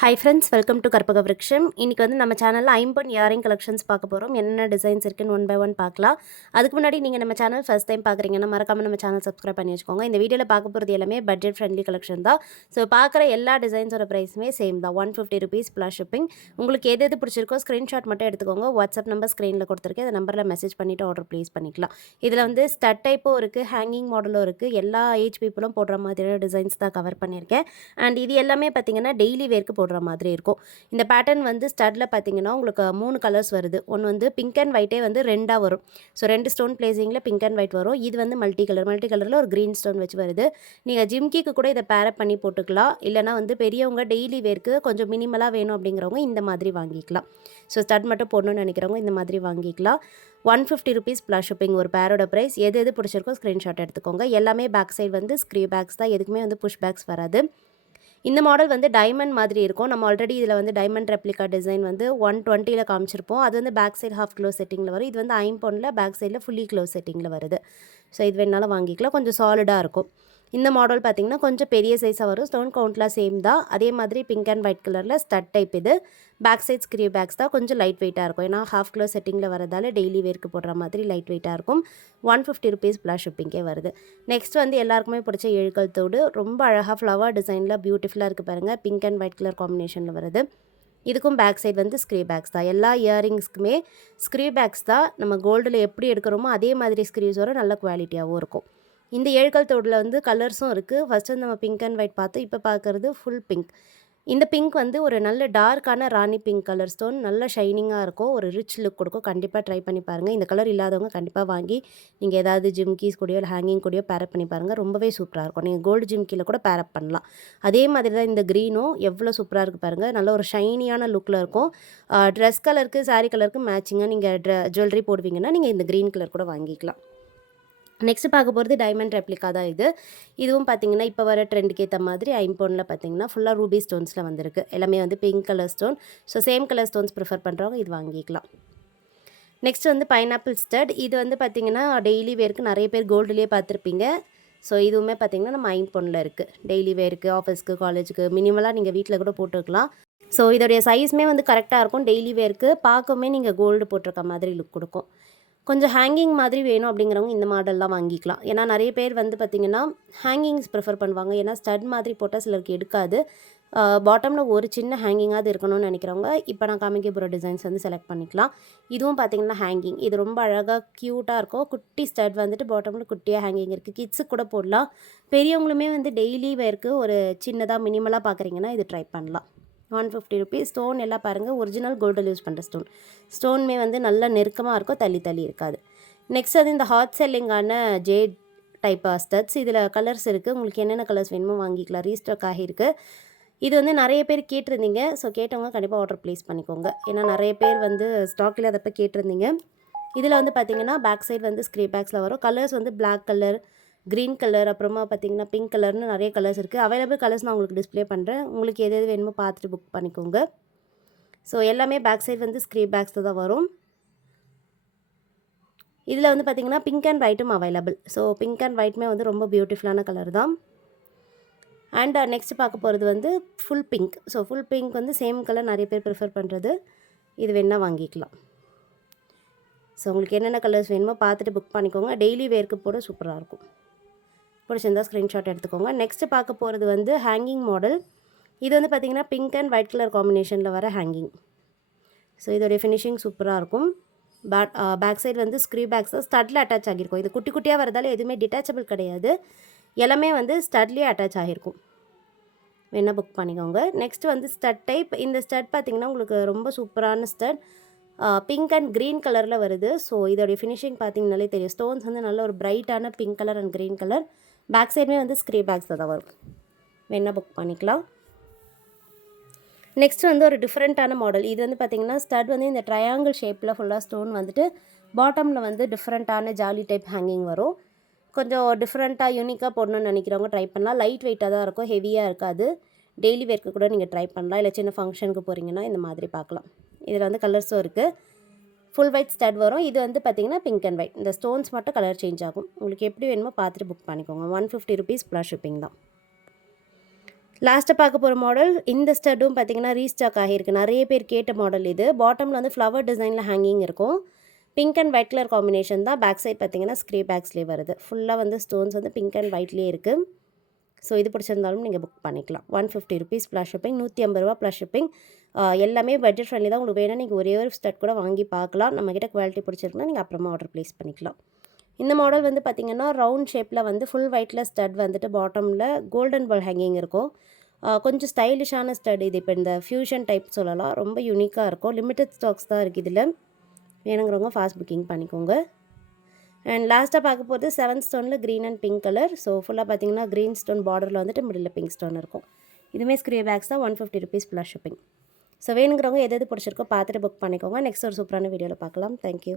Hi friends, welcome to கற்பக விருக்ஷம். இன்றைக்கி வந்து நம்ம சேனலில் ஐம்பொன் இயரிங் கலெக்ஷன்ஸ் பார்க்க போகிறோம். என்னென்ன டிசைன்ஸ் இருக்குன்னு ஒன் பை ஒன் பார்க்கலாம். அதுக்கு முன்னாடி நீங்கள் நம்ம சேனல் ஃபஸ்ட் டைம் பார்க்குறீங்கன்னா மறக்காமல் நம்ம சேனல் சப்ஸ்கிரைப் பண்ணி வச்சுக்கோங்க. இந்த வீடியோவில் பார்க்க போகிறது எல்லாமே பட்ஜெட் ஃப்ரெண்ட்லி கலெக்ஷன் தான். ஸோ பார்க்குற எல்லா டிசைன்ஸோட ப்ரைஸுமே சேம் தான், 150 ருபீஸ் ப்ளஸ் ஷிப்பிங். உங்களுக்கு எது பிடிச்சிருக்கோ ஸ்க்ரீன்ஷாட் மட்டும் எடுத்துக்கோங்க. வாட்ஸ்அப் நம்பர் ஸ்க்ரீனில் கொடுத்துருக்கேன். அந்த நம்பரில் மெசேஜ் பண்ணிவிட்டு ஆர்டர் ப்ளேஸ் பண்ணிக்கலாம். இதில் வந்து ஸ்டட் டைப்பும் இருக்குது, ஹேங்கிங் மாடலும் இருக்குது. எல்லா ஏஜ் பீப்புளும் போடுற மாதிரியான டிசைன்ஸ் தான் கவர் பண்ணியிருக்கேன். அண்ட் இது எல்லாமே பார்த்திங்கன்னா டெய்லி வேர்க்கு போடுற மாதிரி இருக்கும். இந்த பேட்டர்ன் வந்து ஸ்டட்டில் பார்த்தீங்கன்னா உங்களுக்கு 3 கலர்ஸ் வருது. ஒன்று வந்து பிங்க் அண்ட் ஒயிட்டே வந்து 2ஆக வரும். ஸோ 2 ஸ்டோன் பிளேசிங்கில் பிங்க் அண்ட் ஒயிட் வரும். இது வந்து மல்டி கலரில் ஒரு க்ரீன் ஸ்டோன் வச்சு வருது. நீங்கள் ஜிம்கிக்கு கூட இதை பேரப் பண்ணி போட்டுக்கலாம். இல்லைனா வந்து பெரியவங்க டெய்லி வேர்க்கு கொஞ்சம் மினிமலாக வேணும் அப்படிங்கிறவங்க இந்த மாதிரி வாங்கிக்கலாம். ஸோ ஸ்டட் மட்டும் போடணும்னு நினைக்கிறவங்க இந்த மாதிரி வாங்கிக்கலாம். 150 ருபீஸ் ப்ளஸ் ஷிப்பிங் ஒரு பேரோட ப்ரைஸ். எது பிடிச்சிருக்கோ ஸ்க்ரீன்ஷாட் எடுத்துக்கோங்க. எல்லாமே பேக் சைடு வந்து ஸ்க்ரீ பேக்ஸ் தான், எதுக்குமே வந்து புஷ் பேக்ஸ் வராது. இந்த மாடல் வந்து டைமண்ட் மாதிரி இருக்கும். நம்ம ஆல்ரெடி இதில் வந்து டைமண்ட் ரெப்ளிகா டிசைன் வந்து 120ல் காமிச்சிருப்போம். அது வந்து பேக் சைடு ஹாஃப் க்ளோஸ் செட்டிங்கில் வரும். இது வந்து ஐம்பொன்னில் பேக் சைடில் ஃபுல்லி க்ளோஸ் செட்டிங்கில் வருது. ஸோ இது வேணாலும் வாங்கிக்கலாம். கொஞ்சம் சாலிடாக இருக்கும். இந்த மாடல் பார்த்திங்கன்னா கொஞ்சம் பெரிய சைஸாக வரும். ஸ்டோன் கவுண்ட்லாம் சேம் தான். அதே மாதிரி பிங்க் அண்ட் ஒயிட் கலரில் ஸ்டட் டைப். இது பேக் சைட் ஸ்க்ரீ பேக்ஸ் தான், கொஞ்சம் லைட் வெயிட்டாக இருக்கும். ஏன்னா ஹாஃப் க்ளோஸ் செட்டிங்கில் வரதால டெய்லி வேர்க்கு போடுற மாதிரி லைட் வெயிட்டாக இருக்கும். 150 ருபீஸ் ப்ளஸ் ஷிப்பிங்கே வருது. நெக்ஸ்ட் வந்து எல்லாருக்குமே பிடிச்ச எழுக்கல் தோடு. ரொம்ப அழகாக ஃப்ளவர் டிசைனில் பியூட்டிஃபுல்லாக இருக்குது பாருங்கள். பிங்க் அண்ட் ஒயிட் கலர் காம்பினேஷனில் வருது. இதுக்கும் பேக் சைடு வந்து ஸ்க்ரீ பேக்ஸ் தான். எல்லா இயரிங்ஸ்க்குமே ஸ்க்ரீ பேக்ஸ் தான். நம்ம கோல்டில் எப்படி எடுக்கிறோமோ அதே மாதிரி ஸ்க்ரீஸ் வரும். நல்ல குவாலிட்டியாகவும் இருக்கும். இந்த ஏழுக்கல் தோடில் வந்து கலர்ஸும் இருக்குது. ஃபஸ்ட்டு வந்து நம்ம பிங்க் அண்ட் ஒயிட் பார்த்தோம். இப்போ பார்க்குறது ஃபுல் பிங்க். இந்த பிங்க் வந்து ஒரு நல்ல டார்க்கான ராணி பிங்க் கலர் ஸ்டோன். நல்ல ஷைனிங்காக இருக்கும். ஒரு ரிச் லுக் கொடுக்கும். கண்டிப்பாக ட்ரை பண்ணி பாருங்கள். இந்த கலர் இல்லாதவங்க கண்டிப்பாக வாங்கி நீங்கள் ஏதாவது ஜிம்கீஸ் கூடயோ இல்லை ஹேங்கிங் கூடயோ பேரப் பண்ணி பாருங்கள். ரொம்பவே சூப்பராக இருக்கும். நீங்கள் கோல்டு ஜிம்கியில் கூட பேரப் பண்ணலாம். அதே மாதிரி தான் இந்த க்ரீனும் எவ்வளோ சூப்பராக இருக்குது பாருங்கள். நல்ல ஒரு ஷைனியான லுக்கில் இருக்கும். ட்ரெஸ் கலருக்கு சாரீ கலருக்கு மேட்சிங்காக நீங்கள் ஜுவல்லரி போடுவீங்கன்னா நீங்கள் இந்த க்ரீன் கலர் கூட வாங்கிக்கலாம். நெக்ஸ்ட் பார்க்க போகிறது டைமண்ட் ரெப்ளிகா தான். இதுவும் பார்த்திங்கன்னா இப்போ வர ட்ரெண்டுக்கு ஏற்ற மாதிரி ஐம்பொன்னில் பார்த்திங்கன்னா ஃபுல்லாக ரூபி ஸ்டோன்ஸில் வந்திருக்கு. எல்லாமே வந்து pink colour stone. So same colour stones prefer பண்ணுறவங்க இது வாங்கிக்கலாம். நெக்ஸ்ட் வந்து பைனாப்பிள் ஸ்டட். இது வந்து பார்த்திங்கன்னா டெய்லி வேர்க்கு நிறைய பேர் கோல்டுலேயே பார்த்துருப்பீங்க. ஸோ இதுவுமே பார்த்திங்கன்னா நம்ம ஐம்பொன்னில் இருக்குது. டெய்லி வேர்க்கு, ஆஃபீஸ்க்கு, காலேஜுக்கு மினிமலாக நீங்கள் வீட்டில் கூட போட்டுக்கலாம். ஸோ இதோடைய சைஸுமே வந்து கரெக்டாக இருக்கும். டெய்லி வேர்க்கு பார்க்கவுமே நீங்கள் கோல்டு போட்டிருக்க மாதிரி லுக் கொடுக்கும். கொஞ்சம் ஹேங்கிங் மாதிரி வேணும் அப்படிங்கிறவங்க இந்த மாடல்லாம் வாங்கிக்கலாம். ஏன்னா நிறைய பேர் வந்து பார்த்திங்கன்னா ஹேங்கிங்ஸ் ப்ரிஃபர் பண்ணுவாங்க. ஏன்னா ஸ்டட் மாதிரி போட்டால் சிலருக்கு எடுக்காது. பாட்டமில் ஒரு சின்ன ஹேங்கிங்காவது இருக்கணும்னு நினைக்கிறவங்க இப்போ நான் காமிக்க போகிற டிசைன்ஸ் வந்து செலக்ட் பண்ணிக்கலாம். இதுவும் பார்த்திங்கன்னா ஹேங்கிங். இது ரொம்ப அழகாக க்யூட்டாக இருக்கும். குட்டி ஸ்டட் வந்துட்டு பாட்டமில் குட்டியாக ஹேங்கிங் இருக்குது. கிட்ஸுக்கு கூட போடலாம். பெரியவங்களுமே வந்து டெய்லி வேர்க்கு ஒரு சின்னதாக மினிமலாக பார்க்குறீங்கன்னா இது ட்ரை பண்ணலாம். 150 ருபீஸ். ஸ்டோன் எல்லாம் பாருங்கள், ஒரிஜினல் கோல்டில் யூஸ் பண்ணுற ஸ்டோனுமே வந்து நல்ல நெருக்கமாக இருக்கும், தள்ளி இருக்காது. நெக்ஸ்ட் அது இந்த ஹாட் செல்லிங்கான ஜேட் டைப் ஸ்டட்ஸ். இதில் கலர்ஸ் இருக்குது. உங்களுக்கு என்னென்ன கலர்ஸ் வேணுமோ வாங்கிக்கலாம். ரீஸ்டாக் ஆகியிருக்கு. இது வந்து நிறைய பேர் கேட்டிருந்தீங்க. ஸோ கேட்டவங்க கண்டிப்பாக ஆர்டர் ப்ளேஸ் பண்ணிக்கோங்க. ஏன்னா நிறைய பேர் வந்து ஸ்டாக் இல்லாதப்போ கேட்டிருந்தீங்க. இதில் வந்து பார்த்திங்கன்னா பேக் சைடு வந்து ஸ்க்ரீ பேக்ஸில் வரும். கலர்ஸ் வந்து பிளாக் கலர், க்ரீன் கலர், அப்புறமா பார்த்திங்கன்னா பிங்க் கலர்னு நிறைய கலர்ஸ் இருக்குது. அவைலபிள் கலர்ஸ் நான் உங்களுக்கு டிஸ்ப்ளே பண்ணுறேன். உங்களுக்கு எது வேணுமோ பார்த்துட்டு புக் பண்ணிக்கோங்க. ஸோ எல்லாமே பேக் சைடு வந்து ஸ்க்ரீ பேக்ஸ் தான் வரும். இதில் வந்து பார்த்திங்கன்னா பிங்க் அண்ட் ஒயிட்டும் அவைலபிள். ஸோ பிங்க் அண்ட் ஒயிட்டுமே வந்து ரொம்ப பியூட்டிஃபுல்லான கலர் தான். அண்ட் நெக்ஸ்ட் பார்க்க போகிறது வந்து full pink. So full pink வந்து சேம் கலர் நிறைய பேர் ப்ரிஃபர் பண்ணுறது. இது வேணால் வாங்கிக்கலாம். ஸோ உங்களுக்கு என்னென்ன கலர்ஸ் வேணுமோ பார்த்துட்டு புக் பண்ணிக்கோங்க. டெய்லி வேர்க்கு போட சூப்பராக இருக்கும். பிடிச்சிருந்தால் ஸ்க்ரீன்ஷாட் எடுத்துக்கோங்க. நெக்ஸ்ட்டு பார்க்க போகிறது வந்து ஹேங்கிங் மாடல். இது வந்து பார்த்திங்கன்னா பிங்க் அண்ட் ஒயிட் கலர் காம்பினேஷனில் வர ஹேங்கிங். ஸோ இதோடைய ஃபினிஷிங் சூப்பராக இருக்கும். பேக் சைடு வந்து ஸ்க்ரீ பேக்ஸ் தான் ஸ்டட்டில் அட்டாச் ஆகியிருக்கும். இது குட்டி குட்டியாக வரதால எதுவுமே டிட்டாச்சபிள் கிடையாது. எல்லாமே வந்து ஸ்டட்லேயே அட்டாச் ஆகியிருக்கும். வேணால் புக் பண்ணிக்கோங்க. நெக்ஸ்ட் வந்து ஸ்டட் டைப். இந்த ஸ்டட் பார்த்திங்கன்னா உங்களுக்கு ரொம்ப சூப்பரான ஸ்டட். பிங்க் அண்ட் க்ரீன் கலரில் வருது. ஸோ இதோடைய ஃபினிஷிங் பார்த்திங்கனாலே தெரியும். ஸ்டோன்ஸ் வந்து நல்ல ஒரு பிரைட்டான pink colour and green colour. Back சைடுமே வந்து ஸ்க்ரீ பேக்ஸ் தான் வரும். வேணால் புக் பண்ணிக்கலாம். நெக்ஸ்ட் வந்து ஒரு டிஃப்ரெண்ட்டான மாடல். இது வந்து பார்த்திங்கன்னா ஸ்டட் வந்து இந்த ட்ரையாங்கிள் ஷேப்பில் ஃபுல்லாக ஸ்டோன் வந்துட்டு பாட்டமில் வந்து டிஃப்ரெண்ட்டான ஜாலி டைப் ஹேங்கிங் வரும். கொஞ்சம் டிஃப்ரெண்ட்டாக யூனிக்காக போடணும்னு நினைக்கிறவங்க ட்ரை பண்ணலாம். லைட் வெயிட்டாக தான் இருக்கும், ஹெவியாக இருக்காது. டெய்லி வேர்க்கு கூட நீங்கள் ட்ரை பண்ணலாம். இல்லை சின்ன ஃபங்க்ஷனுக்கு போகிறீங்கன்னா இந்த மாதிரி பார்க்கலாம். இதில் வந்து கலர்ஸும் இருக்குது. ஃபுல் ஒயிட் ஸ்டட் வரும். இது வந்து பார்த்திங்கன்னா பிங்க் அண்ட் ஒயிட். இந்த ஸ்டோன்ஸ் மட்டும் கலர் சேஞ்ச் ஆகும். உங்களுக்கு எப்படி வேணுமோ பார்த்துட்டு புக் பண்ணிக்கோங்க. 150 ருபீஸ் ப்ளஸ் ஷிப்பிங் தான். லாஸ்ட்டாக பார்க்க போகிற மாடல் இந்த ஸ்டட்டும் பார்த்தீங்கன்னா ரீஸ்டாக் ஆகியிருக்கு. நிறைய பேர் கேட்ட மாடல் இது. பாட்டமில் வந்து ஃப்ளவர் டிசைனில் ஹேங்கிங் இருக்கும். Pink and white colour combination தான். பேக் சைட் பார்த்தீங்கன்னா ஸ்க்ரீ பேக்ஸ்லேயே வருது. ஃபுல்லாக வந்து ஸ்டோன்ஸ் வந்து பிங்க் அண்ட் ஒயிட்லேயே இருக்குது. ஸோ இது பிடிச்சிருந்தாலும் நீங்கள் புக் பண்ணிக்கலாம். 150 ருபீஸ் ப்ளஸ் ஷிப்பிங், 150 ரூபா ப்ளஸ் ஷிப்பிங். எல்லாமே பட்ஜெட் ஃப்ரெண்ட்லி தான். உங்களுக்கு வேணால் நீங்கள் ஒரே ஒரு ஸ்டட் கூட வாங்கி பார்க்கலாம். நம்மக்கிட்ட குவாலிட்டி பிடிச்சிருக்குன்னா நீங்கள் அப்புறமா ஆர்டர் ப்ளேஸ் பண்ணிக்கலாம். இந்த மாடல் வந்து பார்த்திங்கன்னா ரவுண்ட் ஷேப்பில் வந்து ஃபுல் ஒயிட்டில் ஸ்டட் வந்துட்டு பாட்டமில் கோல்டன் பால் ஹேங்கிங் இருக்கும். கொஞ்சம் ஸ்டைலிஷான ஸ்டட் இது. இப்போ இந்த ஃப்யூஷன் டைப் சொல்லலாம். ரொம்ப யூனிக்காக இருக்கும். லிமிட்டட் ஸ்டாக்ஸ் தான் இருக்குது இதில். வேணுங்கிறவங்க ஃபாஸ்ட் புக்கிங் பண்ணிக்கோங்க. அண்ட் லாஸ்ட்டாக பார்க்க போகிறது 7 ஸ்டோனில் green and pink colour. So ஃபுல்லாக பார்த்தீங்கன்னா க்ரீன் ஸ்டோன் பார்டரில் வந்துட்டு மிடில் பிங்க் ஸ்டோன் இருக்கும். இதுவுமே ஸ்க்ரீ பேக்ஸ் தான். 150 ருபீஸ் ப்ளஸ் ஷிப்பிங். ஸோ வேணுங்கிறவங்க எது பிடிச்சிருக்கோ பார்த்துட்டு புக் பண்ணிக்கோங்க. நெக்ஸ்ட் ஒரு சூப்பரான வீடியோவில் பார்க்கலாம். தேங்க்யூ.